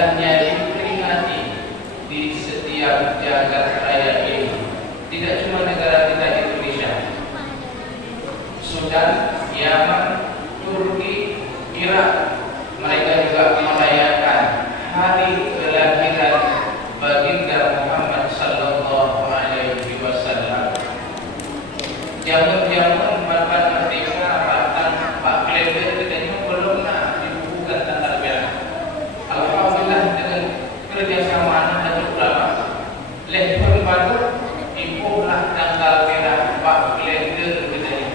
hendaknya diperingati di setiap jagat raya ini. Tidak cuma negara kita Indonesia, Sudan, Yaman, Turki, Irak, mereka juga merayakan hari kelahiran baginda Muhammad sallallahu alaihi wasallam. Jamun-jamun Bapak Merdeka, Pak Klender katanya belum dibukukan tanggal merah. Alhamdulillah dengan kerjasama anak ulama, level baru dibukulah tanggal merah Pak Klender katanya.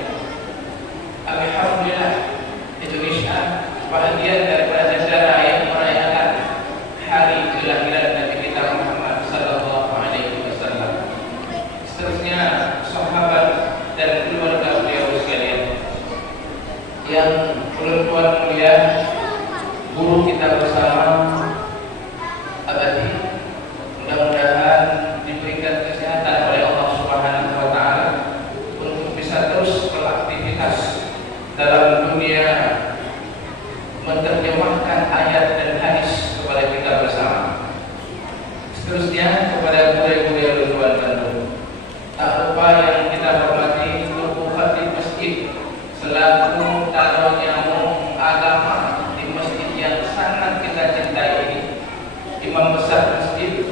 Alhamdulillah Indonesia bahagian daripada negara yang merayakan hari kelahiran Nabi kita Muhammad sallallahu alaihi wasallam. Seterusnya sahabat dan keluarga beliau sekalian yang perempuan mulia, guru kita bersama abadi, mudah-mudahan diberikan kesehatan oleh Allah Subhanahu wa taala untuk bisa terus beraktivitas dalam dunia menerjemahkan ayat dan hadis kepada kita bersama. Seterusnya kepada guru-guru Ridwan Bandung, tak lupa yang kita hormati Tuku Khatib Masjid selaku taruh nyamuk agama di masjid yang sangat kita cintai ini, imam besar masjid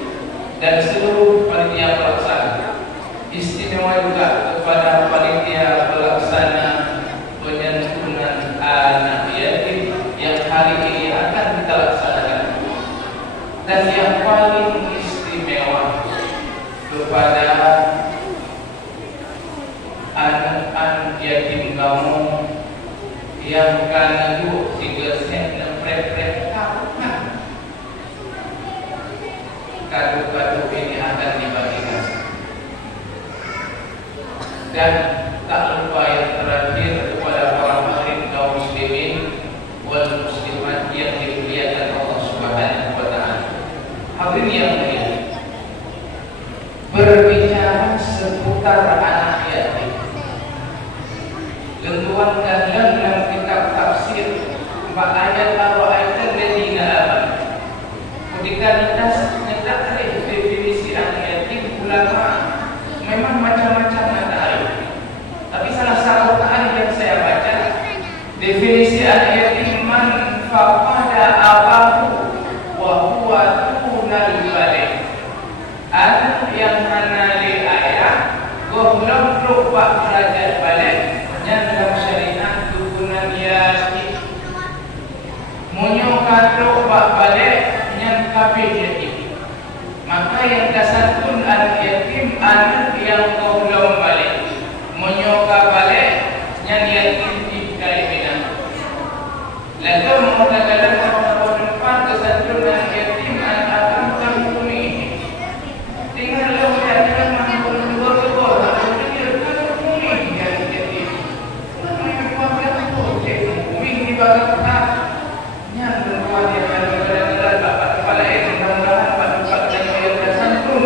dan seluruh panitia pelaksana. Istimewa juga kepada panitia pelaksana penyantunan anak yatim yang hari ini akan kita laksanakan, dan yang paling istimewa kepada anak-anak yatim kamu yang karena yuk tiga set prep kapan kado-kado ini akan dibagikan. Dan tak lupa yang terakhir kepada para hadirin kaum muslimin wal muslimat yang dimuliakan Allah Subhanahu wa taala. Hadirin yang mulia, berbicara seputar anak yatim, dituangkan dalam kitab tafsir 4 ayat atau ayat ladina amanu. Ketika nyetak definisi anak yatim, ulama memang macam-macam ada, tapi salah satu ayat yang saya baca definisi anak yatim, man faqada abahu wa huwa tunal balik, anak yang hanali ayah goblok lupa derajat balik yang dalam syariat turunan yatim, munyo kadro pak balik yang kabeh yatim. Maka yang dasarkan anak yatim, anak yang goblok balik, munyo ka balik yang yatim dikai bina. Lalu mengatakan orang depan kesatuan anak yatim, anak akan terhuni. Tinggal lo yatim mampu dua-dua, lalu dia terhuni yang yatim. Wing di bagian tengah, yang berbuat yang benar-benar dapat kepala ini mudah-mudahan pada yang tersantun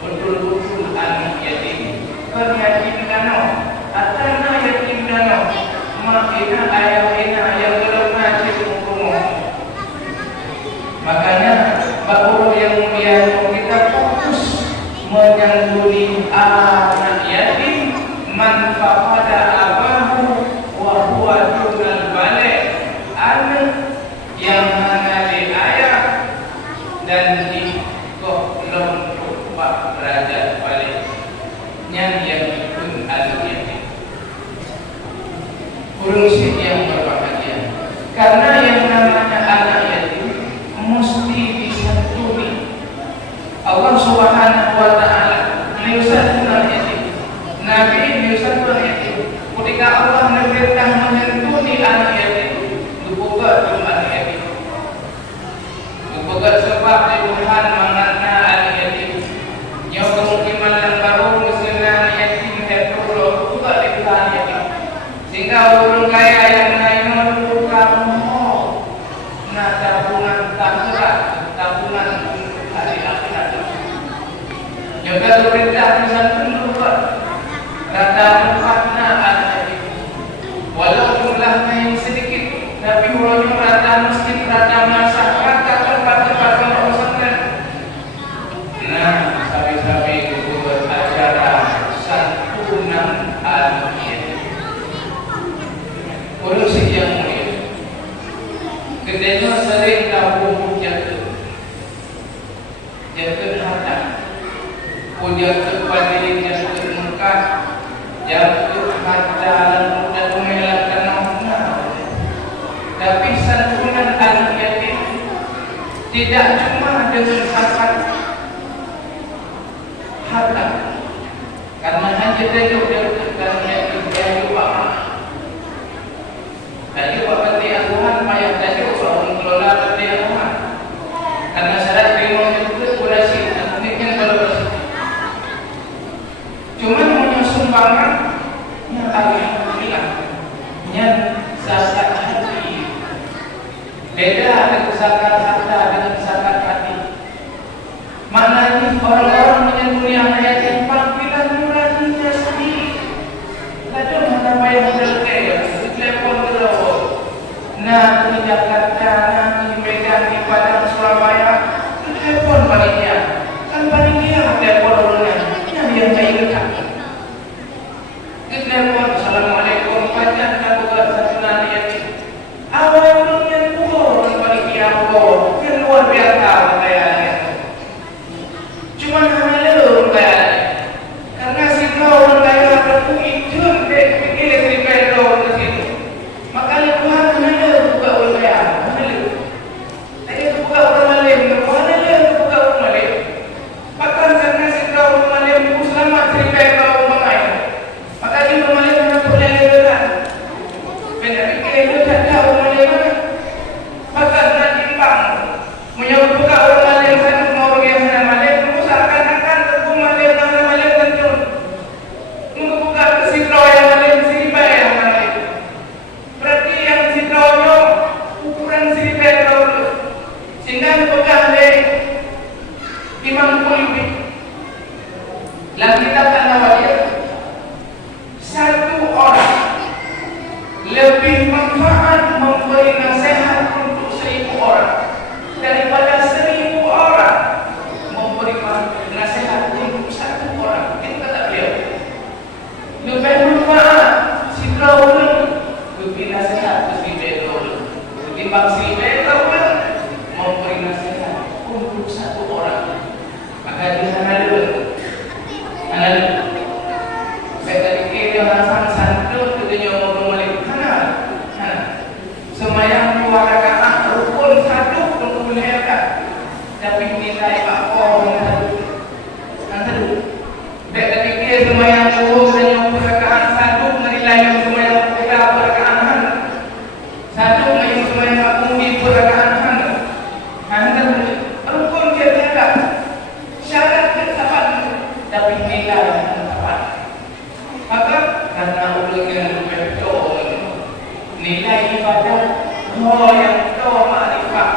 betul-betul anak yatim. Yatim danau, atana yatim danau, makina ayah yang belum ngaji hukum. Makanya Bapak yang mulia, kita fokus menyantuni anak yatim, man faqada abahu wa huwa tunal balik, anak yang mengenali ayah dan dikohlom rupa derajat balik yang pun anak yatim. Kurungsi yang berbahagia, karena yang namanya anak yatim mesti disantuni. Allah Subhanahu wa taala menyusahkan anak yatim, Nabi menyusahkan anak yatim. Ketika Allah mengerintah menyantuni anak yatim, dibuka anak yatim, dibuka sebab Tuhan mengenal anak yatim. Yang kemungkinan yang baru misalnya anak yatim heterodoks juga dibuka anak yatim, sehingga orang kaya yang naik dulu kamu tabungan takhirat, tabungan hari akhirat. Juga perintah disantun dulu rata manfaatna anak yatim, walau jumlahnya yang sedikit, tapi walaupun rata miskin, rata masyarakat, tempat-tempat Kedua sering kamu jaga harta, jaga pada jaga muka, jaga harta dan mengelakkan nafsu. Tapi santunan anak yatim tidak cuma dengan zakat harta, karena hanya jaga yatim dari bapak. Dari bapak dia Tuhan payah dari orang kelola dia Tuhan. Karena syarat terima itu kurasi, mungkin kalau bersih. Cuma punya sumbangan yang alhamdulillah, yang zakat hati. Beda dengan zakat harta dengan zakat hati. Maknanya orang-orang menyembunyi anak yatim panggilan nuraninya sendiri. Lalu mana payah terkaya. Telepon dulu. Nah, di Jakarta, nah di Medan, di Padang, Surabaya, telepon panitia. Kan panitia telepon orangnya. Yang saya ingat. Telepon, assalamualaikum, panjang dan bukan satu nanti yatim. Awal yang turun panitia aku, yang luar biasa kayaknya. Cuma hanya kayaknya. Karena si kau kaya aku itu pikir si pedo di situ. Makanya Tuhan hanya buka wilayah, hanya buka orang Malaysia, hanya buka orang Malaysia. Bahkan karena si kau orang Malaysia itu selamat si pedo mengalir. Maka di orang Malaysia mana boleh lepas. Benar pikir itu tak tahu orang Malaysia. Bahkan nak timbang, menyebut buka orang Malaysia sana mau pergi sana Malaysia, usahakan akan terpung Malaysia mana Malaysia tentu. Untuk buka si kau yang Malaysia si bayar Malaysia. Berarti yang si kau ukuran si pedo sehingga bukan le 50 lebih. Dalam kitab An-Nawawi, satu orang lebih manfaat memberi nasihat untuk 1000 orang daripada 1000 orang memberi nasihat untuk satu orang. Itu kata beliau. Lebih manfaat si kau lebih nasihat si pedo ketimbang si pedo memberi nasihat untuk satu orang. Maka di sana dulu. Saya tadi kira orang santu ketika ngomong balik sana. Semayang 2 rakaat rukun 1 untuk melihara. Tapi nilai apa orang satu. Saya tadi kira semayang 2 rakaat 1 nilai semayang 3 rakaat. 1 nilai semayang aku di rakaat. Rukun kita syarat tepat, tapi nilai yang tepat. Maka karena ulangnya betul nilai ibadah yang tahu makrifat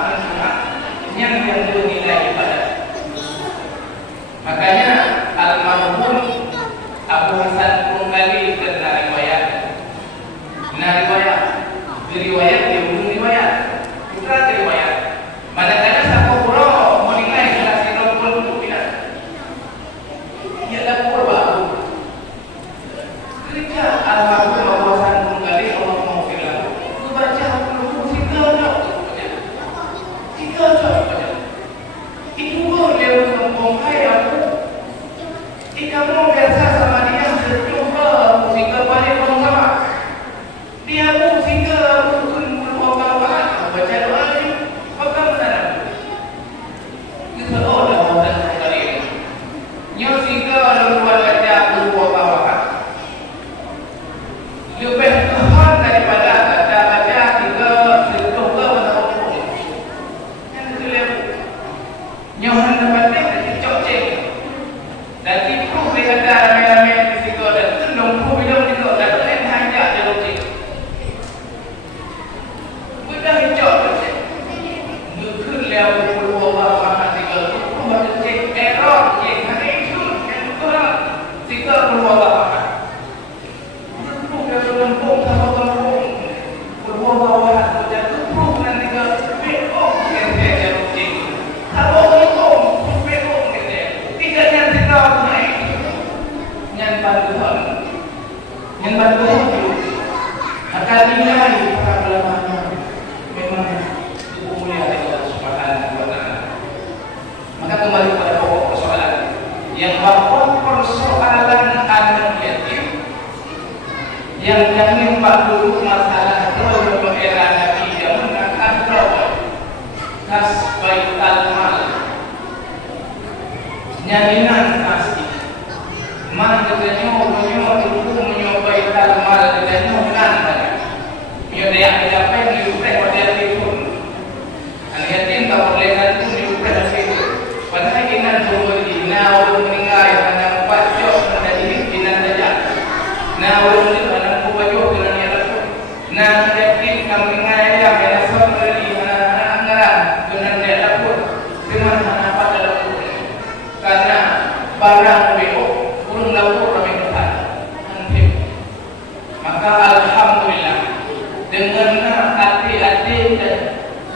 yang nilai ibadah. Makanya almarhum Abu Hasan Purunggali kena riwayat. Riwayat dia belum riwayat. Putra riwayat. Manakala sa puro menilai kelas rukun untuk tidak. Ialah kurba. Ketika almarhum Abu Hasan Purunggali Allah maghfirlah. Baca rukun 3 jam. Itu boleh membongkai aku. Jika mau biasa sama dia berjumpa musika balik bangsa. Dia musika rukun berubah baca doa ini.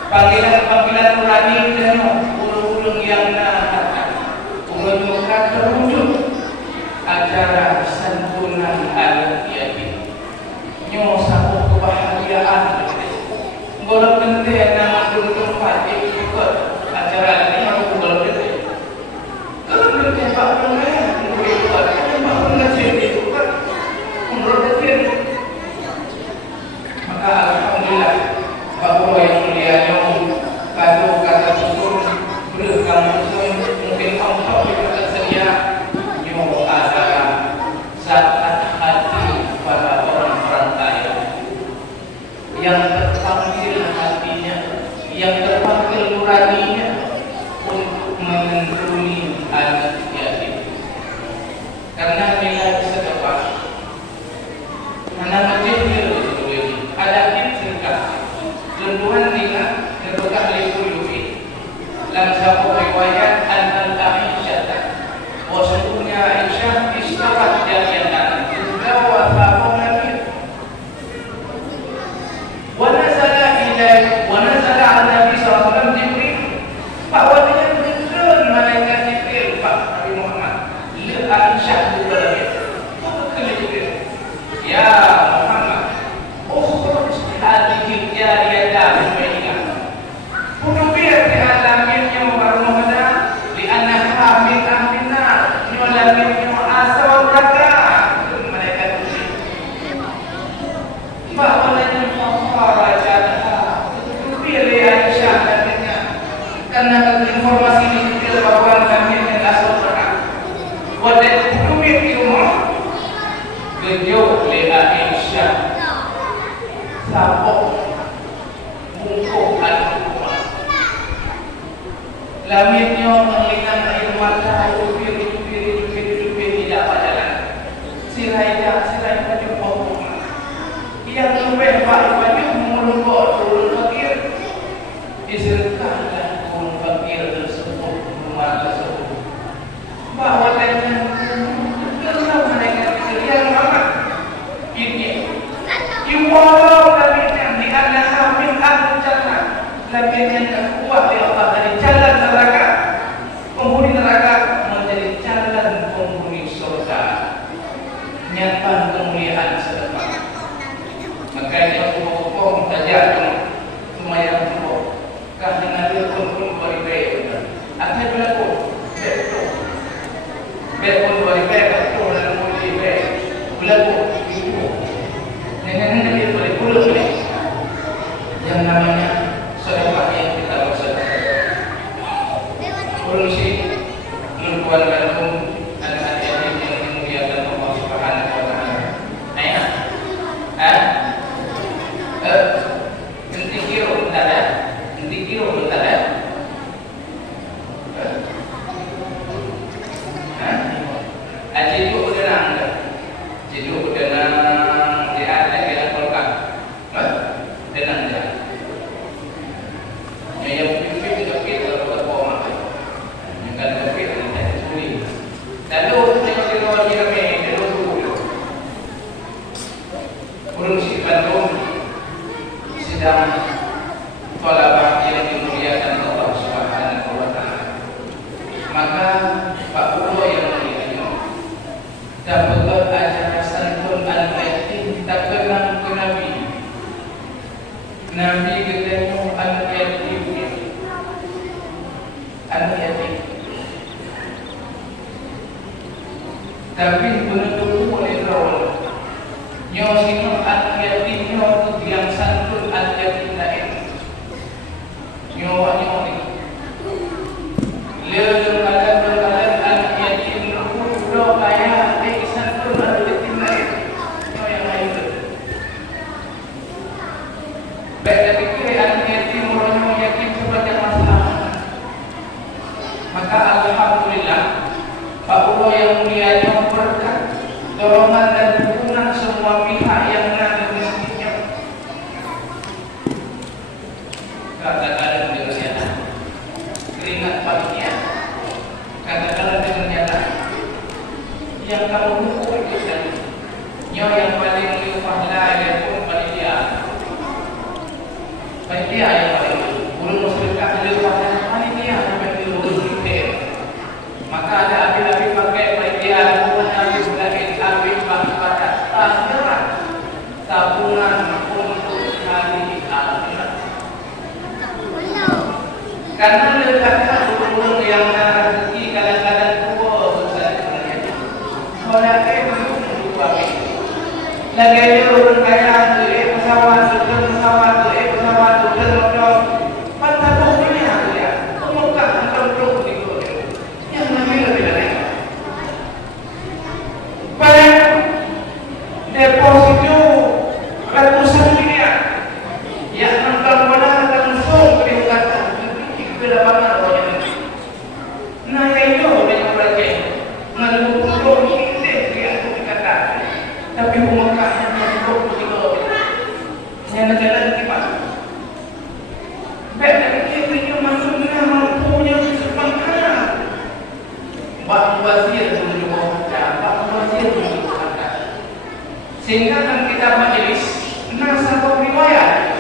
Panggilan-panggilan nurani dan ulung-ulung yang ulung terwujud acara santunan al-yatim nyo satu kebahagiaan golok penting nama tempat ikut acara ini aku golok penting kalau penting pak pengen ikut pak pengen ikut menurut penting maka alhamdulillah bahwa yang mulianya kado kata syukur berkamu mungkin Allah juga sedia nyo adalah zakat hati pada orang-orang kaya yang terpanggil hatinya, yang terpanggil nuraninya untuk menentuhi anak yatim. Karena nilai sedekah, mana majlis ada sedekah. Tuhan dengan berkah liqulubi. Dalam satu riwayat Aisyah, bahwasanya Aisyah istirahat jariatan, wa fa'un nabi. Wa nazala ala Nabi sallallahu alaihi wasallam Jibril. Bahwa dengan turun malaikat Jibril Pak Nabi Muhammad. Li Aisyah juga. Ya Muhammad, ukhruj hadhihi jariyah min bainina. Udubir di alaminnya mubarmahana li annaha min ahlina yulamin asal neraka. Malaikat bahwa lagi raja pilih Aisyah katanya karena informasi ini tidak bahwa kami yang asal neraka. Wadah udubir di rumah gejauh li Aisyah sapok bungkuk al-Quran lamitnya menglikan air mata upir tidak pacaran sirai jumpa yang lebih baju mengumpul turun fakir disertakan turun fakir tersebut rumah tersebut bahwa dengan kenal mereka yang amat ini Iwalau labinya di anaha min ahli jannah labinya yang kuat di Allah dari jalan neraka penghuni neraka menjadi jalan penghuni surga nyata kemuliaan sedekah maka yang hukum saja lumayan cukup karena dia pun beribad akhirnya berlaku betul beribad dan mulai berlaku dengan dia boleh yang namanya sedekah yang kita laksanakan. Urusi lukuan lakum anak yatim yang dimuliakan Allah Subhanahu wa taala. Nanti kiro tak ada. Aje juga udah nang. Jadi udah nang dengan dia yang pikir kita berbohong yang kan pikir tidak sendiri lalu kita kalau kita main dulu urusi Bandung sedang tolak yang dimuliakan Allah Subhanahu wa taala maka Pak Guru yang mulia dapat ajaran santun al-yatim tak kenal ke Nabi Nabi ketemu anak yatim tapi benar-benar oleh Rasul nyo sino anak yatim nyo yang santun anak yatim lain nyo ni leureung ada anak yatim lo kaya santun anak yatim lain nyo yang lain baik pikir anak yatim orang yatim sebagai masalah maka alhamdulillah Pak Allah yang mulianya berkat dorongan dan dukungan semua pihak yang ada di masjidnya kata-kata dengan nyata keringat panitia kata-kata dengan nyata yang kamu dukung itu tadi yang paling lupa lah panitia yang paling Karena letakkan burung yang nak rezeki kadang-kadang tua susah sebenarnya. Soalnya belum lupa ini. Lagi ada orang kaya tu, pesawat tu, pesawat tu, patah punya tu ya. Muka antar burung di luar. Yang namanya lebih lain. Bank deposito ratusan miliar. Yang nonton mana langsung berkata. Lapangan orang ini. Nah, itu banyak belajar. Ngalu burung ini dia tu dikata. Tapi pemekahnya burung itu. Yang jalan di mana? Baik kita ini maksudnya mampunya sepanjang. Bak wasir menuju baca, bak wasir menuju baca. Sehingga dalam kitab majelis nasabah riwayat.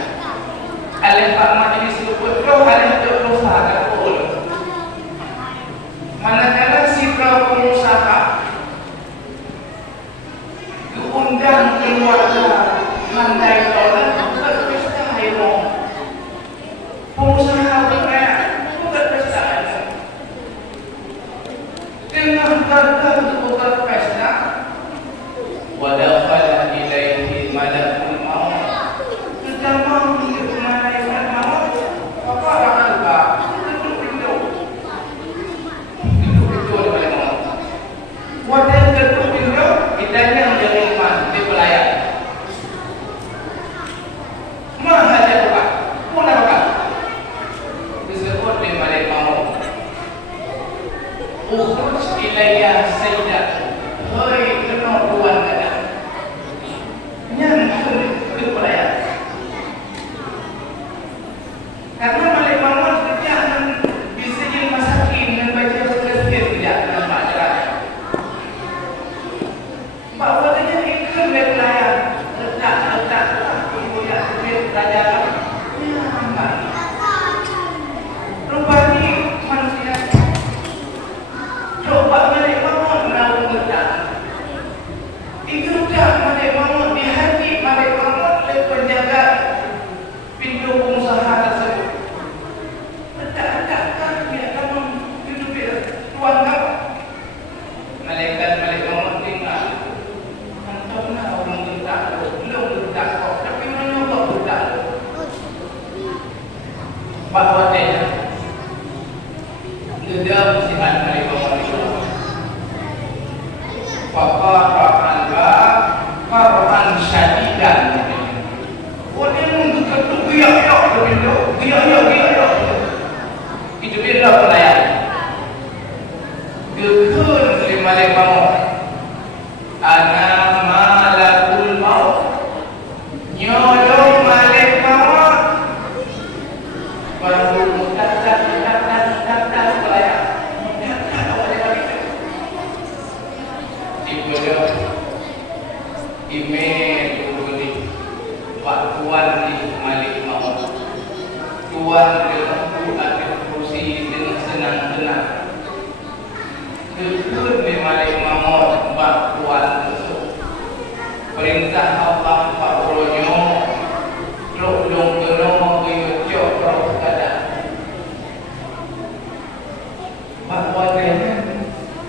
Alih pak majelis luput roh, alih tu dosa kapul. Manakala si pengusaha diundang keluarga mandai orang berpesta hayo. Pengusaha berkaya berpesta hayo. Dengan kata untuk berpesta, wadakhala ilaihi malakul maut. Pertama Wadah ketuk pintu, idahnya menjadi iman di pelayan. Mana dia buka? Mana buka? Disebut di balik maut. Ukhruj ilayya sayyidah. Hei, kena buat kata. Nyangkut di pelayan. Karena balik maut kerja bisa jadi masakin dan baca sekir tidak dalam pelajaran. Bahawa dia ikut dari pelayan, letak kemudian dia pelajaran. Nampak. Rupanya manusia coba balik maut menaruh letak. Ikut tak balik maut di hati balik maut oleh penjaga pintu pengusaha tersebut. Letak-letakkan dia kamu hidup dia tuan kau. Malaikat balik maut tinggal. Belum kok, tapi mencoba budak. Bahawa dia musibat dari bawah itu. Faqara'an qara'an syadidan. Oh dia mungkin ketuk giyak-giyak begitu, giyak-giyak. Itu dia pelayan. Gekun di balik maut. Ana malakul maut. Nyolong malik maut. Baru tak pelayan. Tak awak lagi. Tiba dia email dulu Pak Tuan di malik maut. Tuan dia ambil kursi dengan senang-senang. Gekun di malik maut Pak Tuan perintah Allah Pak Ronyo lok-lok genomo biyok roh kada bahwa dia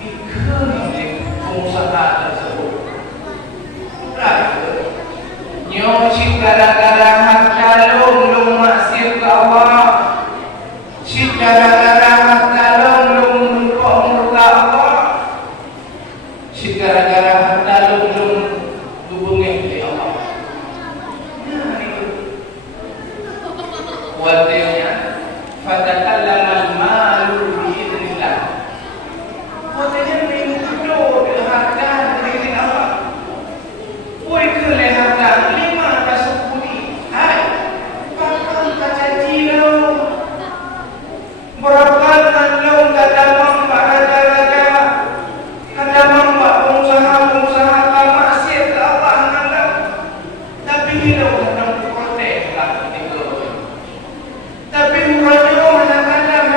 ikut di pengusaha tersebut nyo si gara-gara harta long maksir ke Allah si gara-gara harta long murka Allah si gara-gara harta long hubungi dengan Allah. Nah itu. Wadahnya, fatakallama al-malu biidznillah. Wadahnya mengikuti harta dengan Allah. Woi kele harta 5 ke 10. Hai, pakai kaca cilo. Berapa lo kata mamba raja-raja. Kata mamba pengusaha maksiat ke Allah anda. Tapi hidup dalam konteks lah itu. Tapi murahnya kadang-kadang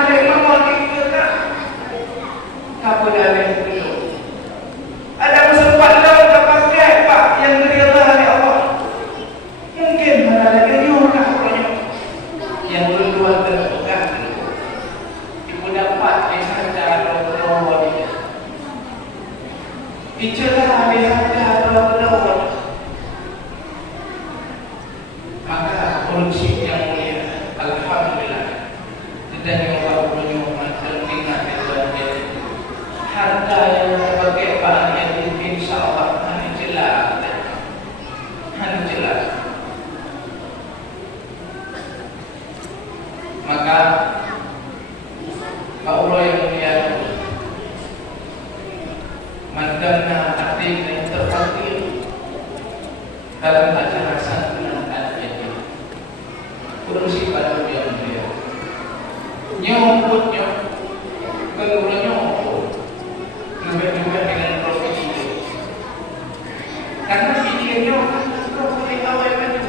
dan yang baru tinggal dia harta yang sebagai bahan yang insya Allah hanya jelas. Maka Allah yang mulia mandangna hati yang terpakir dalam acara santunan ini urusi pada yang mulia nyokutnya keluarnya nyokut juga dengan profesi itu karena pikirnya profesi awal maju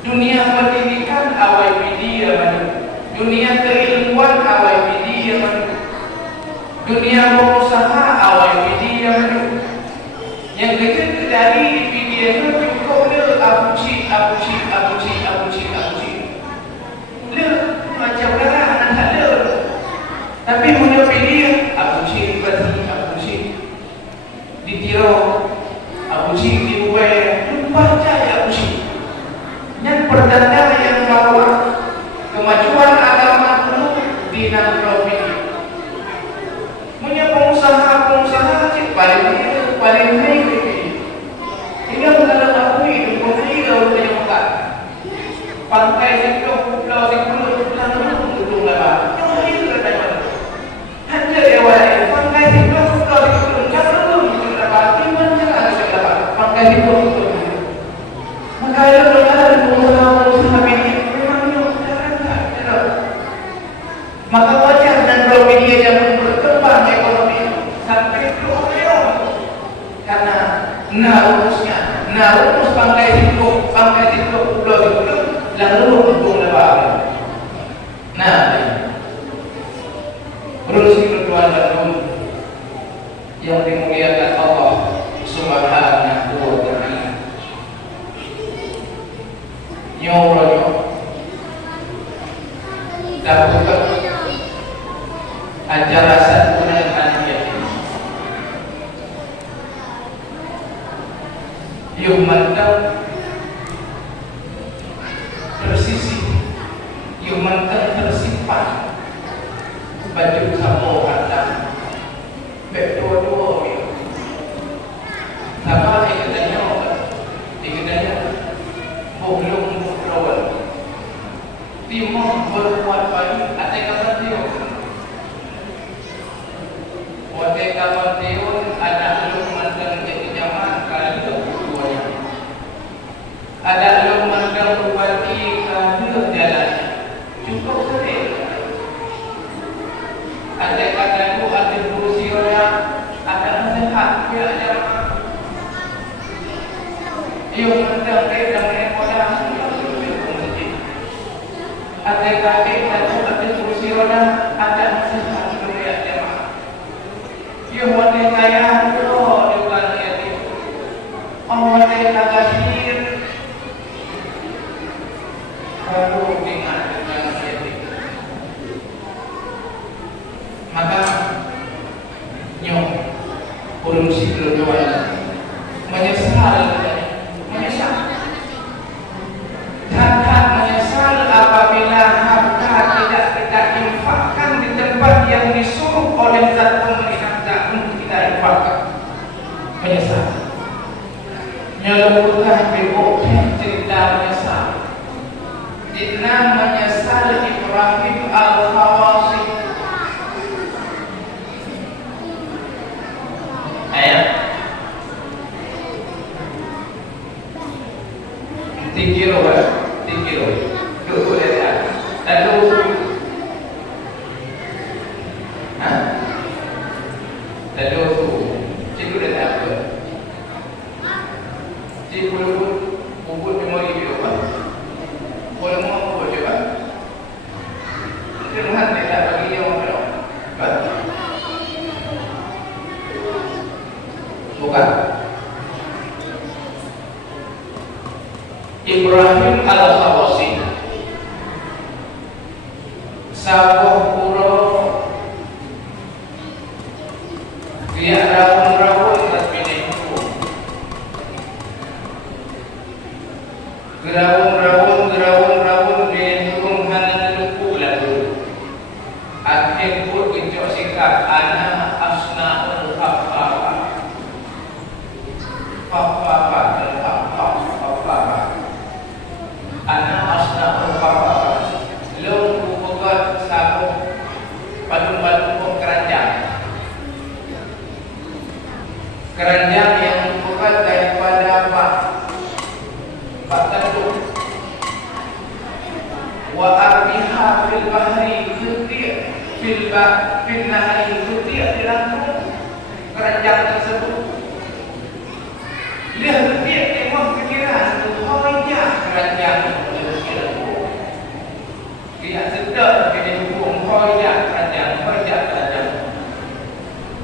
dunia pendidikan awal media maju dunia keilmuan awal media maju dunia berusaha awal media maju yang kecil dari video itu cukup le abuci le macam mana anak le tapi punya video abuci ditirau abuci dibuai lupa caya abuci yang pertanda yang bahwa kemajuan agama dulu di dalam video punya pengusaha cik paling baik hingga mengenal aku hidup ini kalau punya muka pantai sektor pulau sektor duduk lebar yang itu lebar hanya dewa pantai sektor pulau sektor jangan duduk lebar timbang jangan lebar pantai sektor maka ada pengusaha ini memangnya maka wajar dan kalau media jangan berkembang ekonomi sampai karena urus pantai itu pulau itu lalu untung lebar. Urus kebutuhan dan yang dimuliakan Allah Subhanahu wa Ta'ala. Nyoronyo dapat acara santunan yung mantap tersisi yung mantap tersimpan baju sapo kata betul sama ikutnya belum berlawan timur berbuat baik ada kata dia ada belum mantap jadi zaman kali itu ada lembaga berbagi kehadir jalan cukup sering ada kataku ada kursi roda ada nasihat ya yang mentang dan modal ada kataku ada kursi roda ada nasihat ya jemaah yang wanita kaya oh bukan itu orang wanita kafir perlu dengan maka urusi keluarga menyesal apabila harta tidak kita infakkan di tempat yang disuruh oleh zat pemerintah untuk kita infakkan menyesal nyelurkan beboknya cerita menyesal menyesal Ibrahim Al-Khawasi ayat 3 kilo Cukup lihat lalu cikgu dah tak apa cikgu bubut memori dia apa boleh mau buat juga Tuhan tidak bagi dia apa bukan Ibrahim Al-Khawasi sabuh pulau dia rawun-rawun terpilih gerawun-rawun dia hukum hana lupu lah wa arbiha fil bahri ketik fil nahri ketik di dalam keranjang tersebut. Dia ketik tengok pikiran tu hoja keranjang dia sedar dia hukum hoja keranjang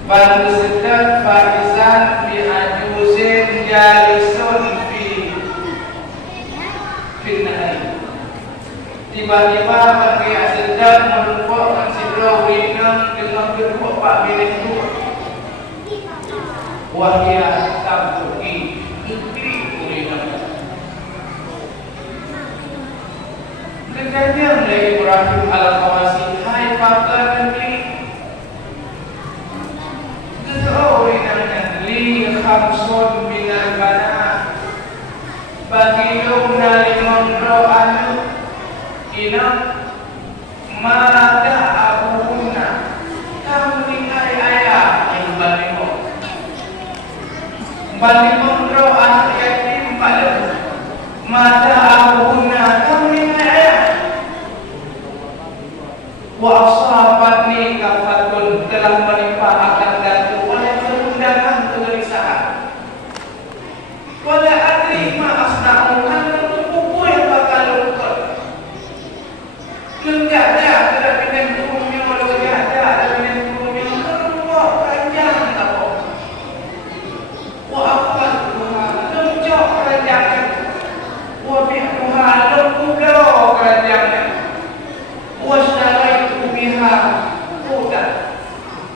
baru sedar faizan bi ajuzin jalisun fil nahri. Tiba-tiba bagi sedang melupakan si Rawinang dengan kedua Pak Bilik itu wahia tabuki negeri Urinang. Kemudian oleh Ibrahim Al-Khawasi, hai pakar negeri Urinang li khamsun minal bana bagi lumna limon ro'anu ina mata abuhuna kamu tinggal ayah yang balimon ro'an yatim balu mata abuhuna kamu tinggal ayah wa asabatni kafatun telah menimpa akan gantung oleh keundangan kegelisahan wala adri ma asna'u buku yang bakal lukut enggak ada tidak pindah bumi walau enggak ada pindah bumi keluar panjang apa wa apa tunjuk kerajaan wa bi'uha lukulau kerajaan wa syaraitu biha hudan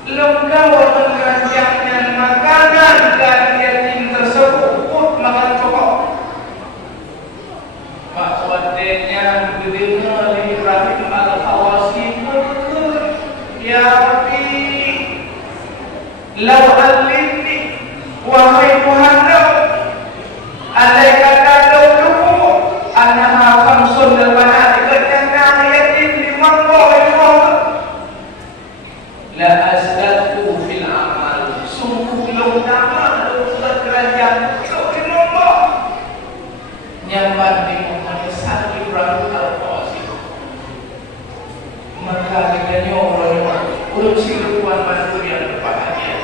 lukulau kerajaan makanan dan yatim tersebut makan pokok maksudnya begitu oleh Ibrahim Al-Khawasi ya Rabbi lau alimni wahai Tuhanku andai kata dahulu annaha khamsun lil banat kerana yatim di mangkok la azdatu fil amal sungguh lau nama kerajaan di mangkok nyaman di Muhammad Ibrahim Al-Khawasi maka dengannya orang-orang urusi keluar bantu yang berbahagia.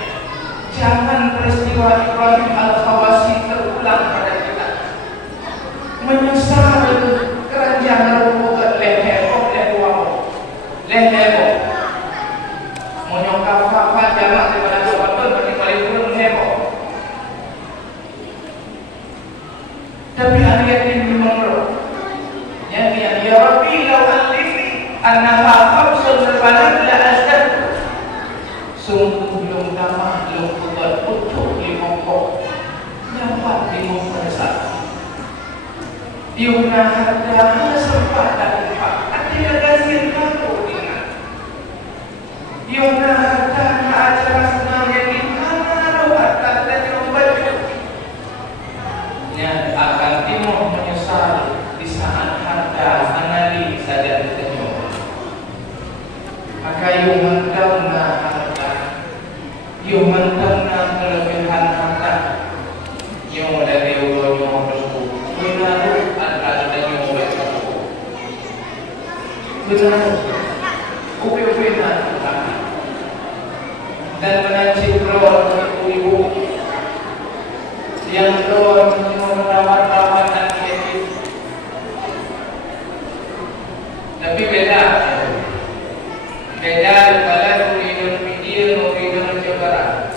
Jangan peristiwa Ibrahim Al-Khawasi terulang pada kita. Menyesal keranjang merupakan leher menyokap kapan jamak daripada kawan bagi paling turun heboh. Tapi ayat ini memang yang ya Rabbi lau alifni annaha khamsun berbalan la azdad sungguh belum tamah belum kuat untuk dimongkok dapat dimongkok Yuna harta sempat tak lupa artinya kasih kamu ingat Yuna harta acara senang yang dimana harta dan membaca yang akan timur menyesal di saat harta anali saja tersenyum. Maka yumantauna harta, yumantauna kelebihan harta. Yang dari Allah yang berku, benar adalah yang berku. Benar, upi-upi nanti. Dan menacik roh ibu yang roh merawat-rawat dan yatim. Tapi beda kalau muridun midil muridun jogara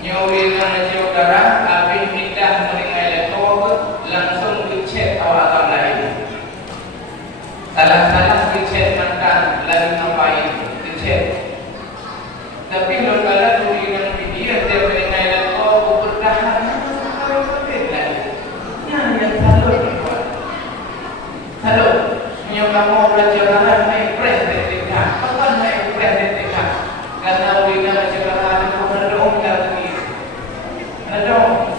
nyuridun jogara abis pindah meninggal lekor langsung dicet awak lain salah-salah dicet mantan lalu ngapain dicet. Tapi kalau muridun midil dia meninggal lekor bertahan halo, kamu belajar naik presiden tingkat, kapan naik presiden tingkat? Karena ulinya belajar kamu mendorong lagi, mendorong,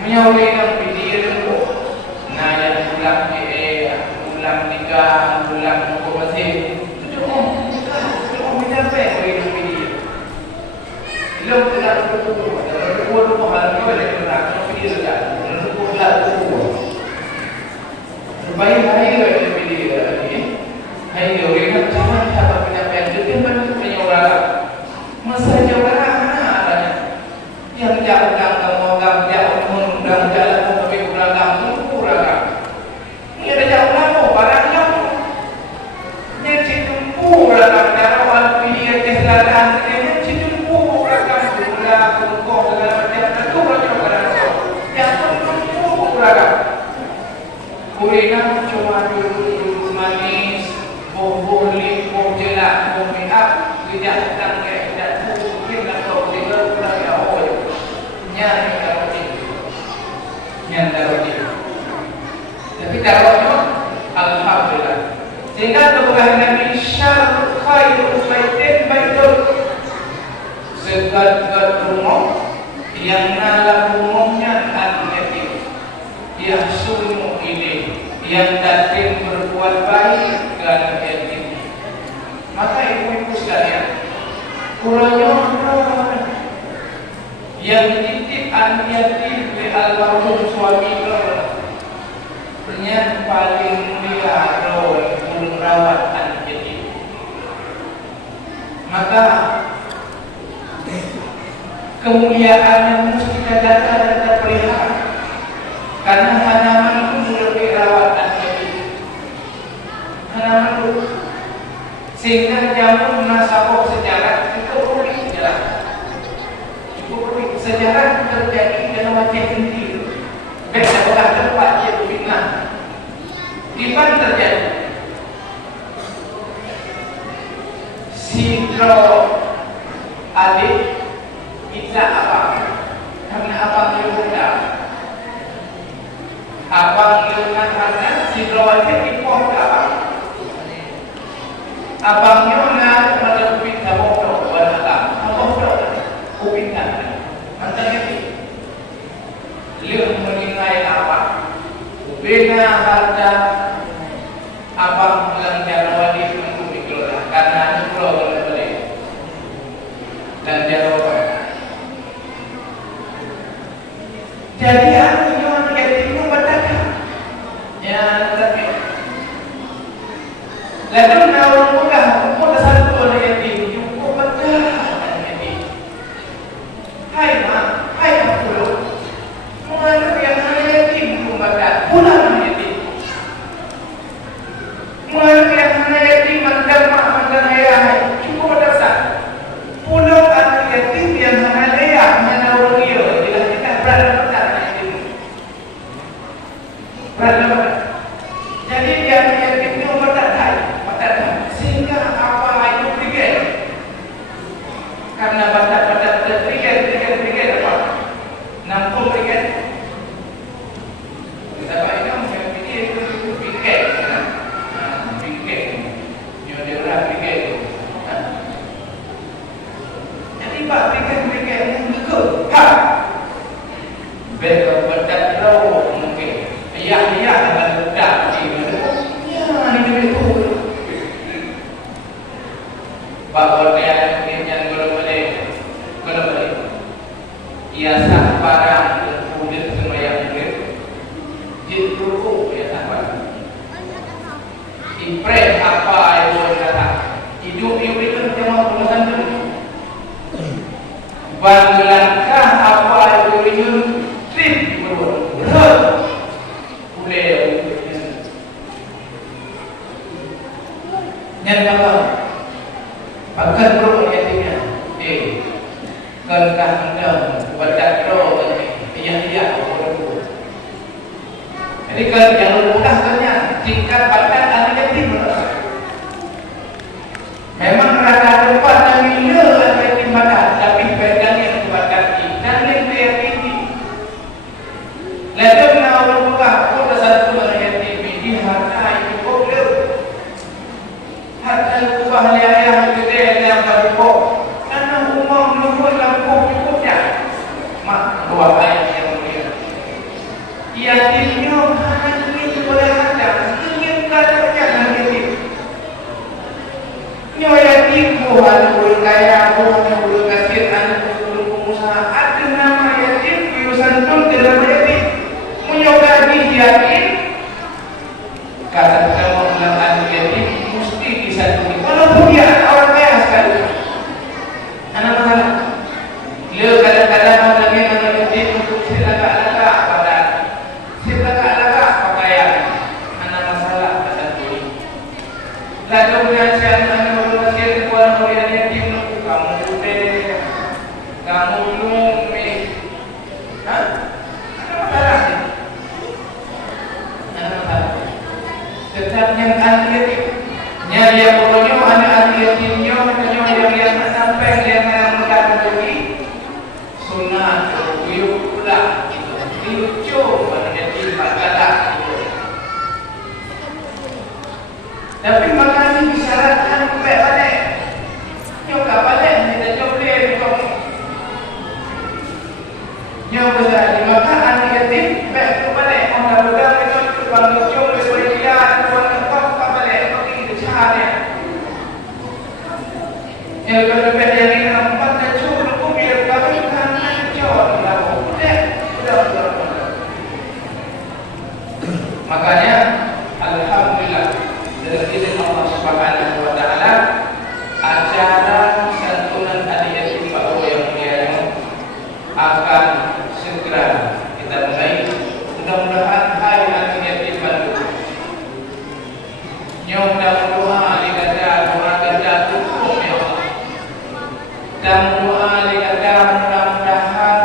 menyaulikan video itu, nah yang ulang nikah, ulang masih, mendorong mencapai ulinya video. Belum tidak berkumpul, berkumpul hal itu yang berlaku video saja, berkumpul. Baik-baik yang tangga dan mungkin atau tidak lagi awal nyari roti. Tapi taruhnya alhamdulillah. Sehingga doa Nabi syarul khairul baitin baitul, segala rumah yang dalam umumnya al-yatim yahsunu ini yang datin berbuat baik dan yatim. Maka ibu-ibu sekalian, kurangnya yang dititip al-yatim di almarhum suami yang paling mulia untuk merawat al-yatim. Maka kemuliaan yang mesti kita jaga dan kita pelihara, karena hanaman itu lebih rawat al-yatim. Hanaman itu sehingga jamu nasabah sejarah itu rumit sejarah terjadi dalam wajah inti. Beda bukan tempat yang fitnah. Di mana terjadi? Sidro adik kita abang, karena abang Yehuda, abang Yehuda karena sidro adik dipoh ke abang. Abang Yehuda pada kupinta bodoh, wanita, bodoh, kupinta. Antara itu, beliau menilai apa? Bina harta abang yang jarawali untuk dikelola, karena itu pulau boleh dan jarawali. Jadi aku yang yatim berdagang, ya tapi lalu orang muda satu orang yatim cukup berdagang. Hai mak, hai pulau, mengalir yang hanya yatim belum ada, pulang yatim. Mengalir yang hanya yatim mantan mak mantan ayah, cukup ada sah. Pulau anak yatim yang hanya ayah, hanya orang dia, jika kita berada pada yatim, berada. Jadi dia yatim itu berdatai, sehingga apa itu pikir, karena batas pikir apa? Nampung pikir. Kita baik kamu yang pikir itu pikir, pikir. Dia orang pikir. Jadi pak pikir yang betul. Ha. Betul jauh mungkin. Iya dengan betul. Ya ini betul. Bapak dia yang belum boleh. Ia sah barang kemudian semua yang boleh. Jituku ia sah barang. Impres apa yang boleh kata. Hidup itu tengok tulisan dulu. Banglangkah apa yang boleh trip betul. Boleh. Yang apa? Bahkan bro yatimnya. Kerana anda baca doa iya boleh. Jadi kalau yang mudah tanya tingkat baca anak yatim. Memang rata tempat yang bila anak yatim baca, tapi pegang yang baca dan yang yatim. Lalu nak orang tua pun satu anak yatim ini harta itu boleh. Harta itu bahaya itu dia yang berpok. Umum luhur lampu cukupnya mak dua ayat yang mulia. Yatimnya hanya ingin boleh ada, ingin kadernya dan yatim. Nyo yatim bukan boleh kaya, bukan boleh kasir, anak boleh pengusaha. Ada nama yatim, piusan tu dalam yatim. Menyogahi yatim, kata kamu dalam yatim mesti disantuni. Walaupun dia orang kaya sekali. Anak masalah. Beliau kadang-kadang lagi mengerti untuk silaka-laka pada silaka-laka pakaian. Anak masalah kata beliau. Lalu mengajar anak mengajar kuat mulia yatim kamu udah kamu lumi. Hah? Anak masalah. Anak masalah. Tetap yang anak yatim. Yang pokoknya anak yatimnya yang yang yang mudah lagi sunnah uyuk pula lucu menjadi kata. Tapi makanya disyaratkan baik balik. Nyok balik kita coba untuk nyok besar maka negatif baik balik orang muda itu kalau lucu boleh lihat orang kau balik pergi ke cahaya. Yang berbeda dari empat lucu lucu biar kami kan lucu lalu sudah. Makanya alhamdulillah dengan izin Allah Subhanahu wa taala acara santunan hari yatim Pak yang mulia akan segera kita mulai. Mudah-mudahan hari hari yatim Bandung nyong dan doa dikata doa kerja tutup ya Allah dan doa dikata mudah-mudahan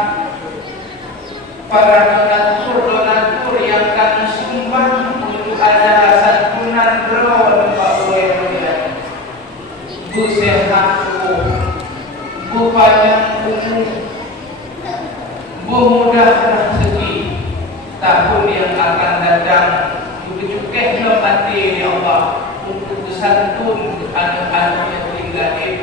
para donatur yang akan sumbang untuk acara santunan berawal Pak yang mulia Bu sehat Bu panjang umur Bu mudah rezeki tahun yang akan datang Bu cukai dalam hati ya Allah untuk bersantun anak-anak yatim gaib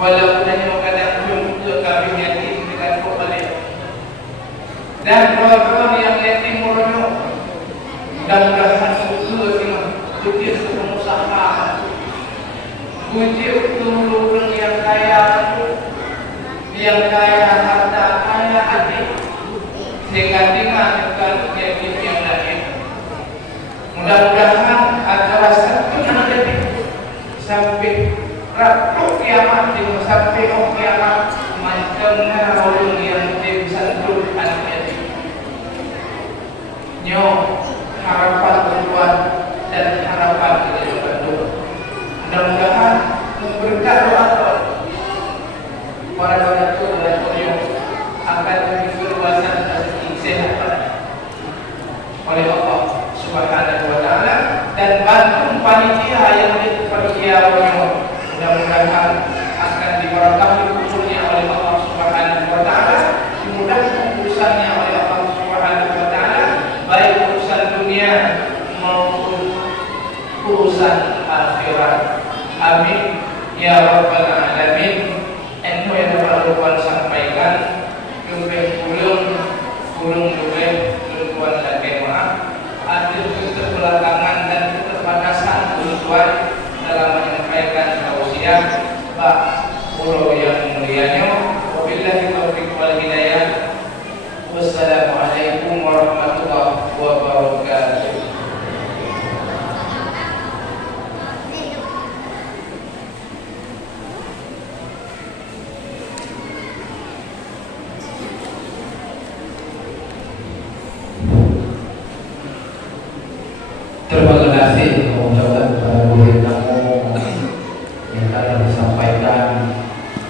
walaupun hanya kadang belum untuk kami yatim dengan kembali dan kawan-kawan yang yatim meronok mudah-mudahan bukit pengusaha bukit turun yang kaya harta kaya hati sehingga tinggalkan yatim yang lain. Mudah-mudahan acara satu yang jadi sampai rapuh kiamat sampai kiamat macamnya orang yang disantun anak yatim. Nyok harapan berbuat dan harapan kita Bandung. Mudah-mudahan berkat doa para donatur yang akan diberi kuasa rezeki sehat oleh Allah Subhanahu wa taala dan bantu panitia yang menjadi panitia mudah-mudahan akan diberkahi umurnya oleh Allah Subhanahu wa taala, dimudahkan urusannya oleh Allah Subhanahu wa taala, baik urusan dunia maupun urusan akhirat. Amin ya rabbal alamin. Eno yang dapat Tuhan sampaikan lebih kurung lebih tuan dan maaf ada keterbelakangan dan keterbatasan Tuhan dalam menyampaikan tausiah Pak Pulau yang mulianya. Wabillahi taufiq wal hidayah. Wassalamualaikum warahmatullahi wabarakatuh. Terima kasih mengucapkan kepada guru tamu yang telah disampaikan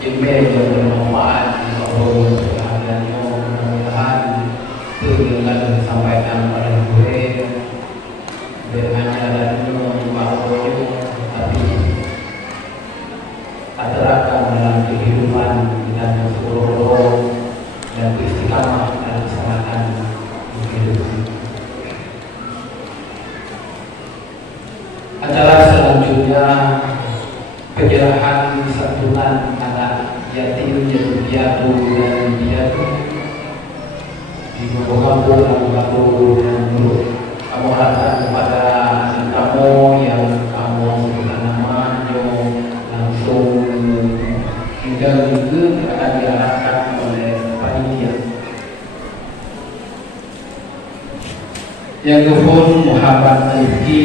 email yang bermanfaat di bawah perhatiannya. Mudah-mudahan itu yang disampaikan oleh guru dengan hanya dan mengumpulkan tapi terapkan dalam kehidupan dan seluruh dan istiqamah dalam kesehatan kehidupan. Acara selanjutnya penyerahan santunan anak yatim piatu dan piatu di kampung lalu kamu harapkan kepada kamu yang kamu sebutkan namanya langsung hingga minggu akan diarahkan oleh panitia. Yang kedua Muhammad Rifki